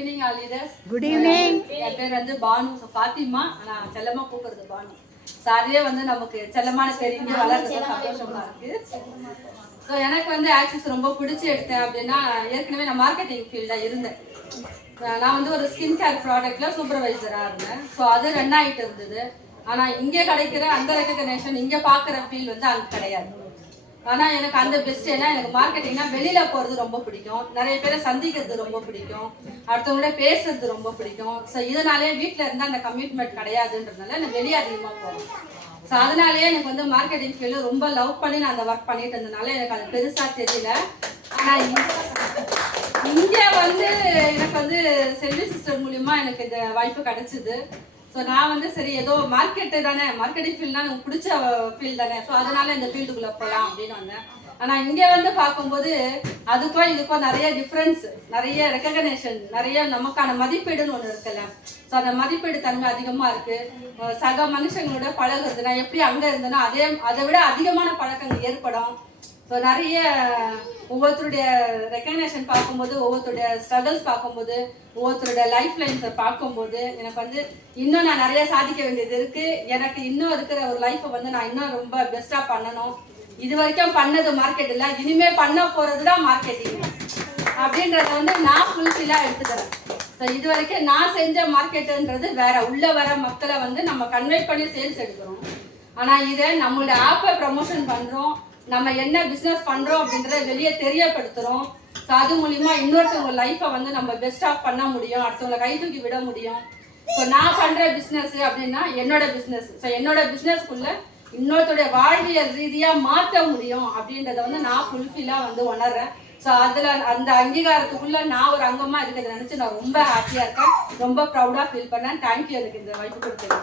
evening, all leaders. Good evening. என் பேர் வந்து பானு ஃபாத்திமா. நான் செல்லமா கூப்பிடுறது பானு. சாரியே வந்து நமக்கு செல்லமான பேர் இங்கே வளர்றது சந்தோஷமா இருக்கு. ஸோ எனக்கு வந்து ஆக்சஸ் ரொம்ப பிடிச்சி எடுத்தேன் அப்படின்னா ஏற்கனவே நான் மார்க்கெட்டிங் ஃபீல்டாக இருந்தேன். நான் வந்து ஒரு ஸ்கின் கேர் ப்ராடக்ட்ல சூப்பர்வைசராக இருந்தேன். ஸோ அது ரன் ஆகிட்டு இருந்தது. ஆனால் இங்கே கிடைக்கிற அந்த ரெகக்னேஷன் இங்கே பார்க்குற ஃபீல் வந்து அங்கே கிடையாது. ஆனால் எனக்கு அந்த பெஸ்ட் ஏன்னா எனக்கு மார்க்கெட்டிங்னா வெளியில் போகிறது ரொம்ப பிடிக்கும், நிறைய பேரை சந்திக்கிறது ரொம்ப பிடிக்கும், அடுத்தவங்களோட பேசுறது ரொம்ப பிடிக்கும். ஸோ இதனாலே வீட்டில் இருந்தால் அந்த கமிட்மெண்ட் கிடையாதுன்றதுனால நான் வெளியே அதிகமாக போகிறேன். ஸோ அதனாலேயே எனக்கு வந்து மார்க்கெட்டிங் ஃபீல்டு ரொம்ப லவ் பண்ணி நான் அந்த ஒர்க் பண்ணிட்டு இருந்ததுனால எனக்கு அது பெருசாக தெரியல. ஆனால் இங்கே வந்து எனக்கு வந்து செல்வி சிஸ்டர் மூலிமா எனக்கு இந்த வாய்ப்பு கிடைச்சிது. ஸோ நான் வந்து சரி ஏதோ மார்க்கெட்டு தானே, மார்க்கெட்டிங் ஃபீல்ட்னா எனக்கு பிடிச்ச ஃபீல்டு தானே, ஸோ அதனால இந்த ஃபீல்டுக்குள்ளே போகலாம் அப்படின்னு வந்தேன். ஆனால் இங்கே வந்து பார்க்கும்போது அதுக்கும் இதுக்கும் நிறைய டிஃப்ரென்ஸ், நிறைய ரெகக்னேஷன், நிறைய நமக்கான மதிப்பீடுன்னு ஒன்று இருக்குல்ல. ஸோ அந்த மதிப்பீடு தன்மை அதிகமாக இருக்குது. சக மனுஷங்களோட பழகுறது நான் எப்படி அங்கே இருந்தேன்னா அதை விட அதிகமான பழக்கங்கள் ஏற்படும். ஸோ நிறைய ஒவ்வொருத்தருடைய ரெகக்னேஷன் பார்க்கும்போது, ஒவ்வொருத்தருடைய ஸ்ட்ரகிள்ஸ் பார்க்கும்போது, ஒவ்வொருத்தருடைய லைஃப் லைன்ஸை பார்க்கும்போது எனக்கு வந்து இன்னும் நான் நிறைய சாதிக்க வேண்டியது இருக்குது. எனக்கு இன்னும் இருக்கிற ஒரு லைஃப்பை வந்து நான் இன்னும் ரொம்ப பெஸ்ட்டாக பண்ணணும். இது வரைக்கும் பண்ணது மார்க்கெட் இல்லை, இனிமேல் பண்ண போகிறது தான் மார்க்கெட்டிங் அப்படின்றத வந்து நான் ஃபுல்ஃபில்லாக எடுத்துக்கிறேன். ஸோ இது வரைக்கும் நான் செஞ்ச மார்க்கெட்டுன்றது வேற, உள்ளே வர மக்களை வந்து நம்ம கன்வே பண்ணி சேல்ஸ் எடுக்கிறோம். ஆனால் இதை நம்மளோட ஆப்பை ப்ரமோஷன் பண்ணுறோம், நம்ம என்ன பிஸ்னஸ் பண்ணுறோம் அப்படின்றத வெளியே தெரியப்படுத்துகிறோம். ஸோ அது மூலிமா இன்னொருத்தவங்க லைஃப்பை வந்து நம்ம பெஸ்ட்டாக பண்ண முடியும், அடுத்தவங்களை கை தூக்கி விட முடியும். ஸோ நான் பண்ணுற பிஸ்னஸ் அப்படின்னா என்னோட பிஸ்னஸ். ஸோ என்னோட பிஸ்னஸ்க்குள்ளே இன்னொருத்தருடைய வாழ்வியல் ரீதியாக மாற்ற முடியும் அப்படின்றத வந்து நான் ஃபுல்ஃபில்லாக வந்து உணர்றேன். ஸோ அதில் அந்த அங்கீகாரத்துக்குள்ளே நான் ஒரு அங்கமாக இருக்கிறத நினச்சி நான் ரொம்ப ஹாப்பியாக இருக்கேன், ரொம்ப ப்ரௌடாக ஃபீல் பண்ணேன். தேங்க்யூ எனக்கு இந்த வாய்ப்பு கொடுத்தது.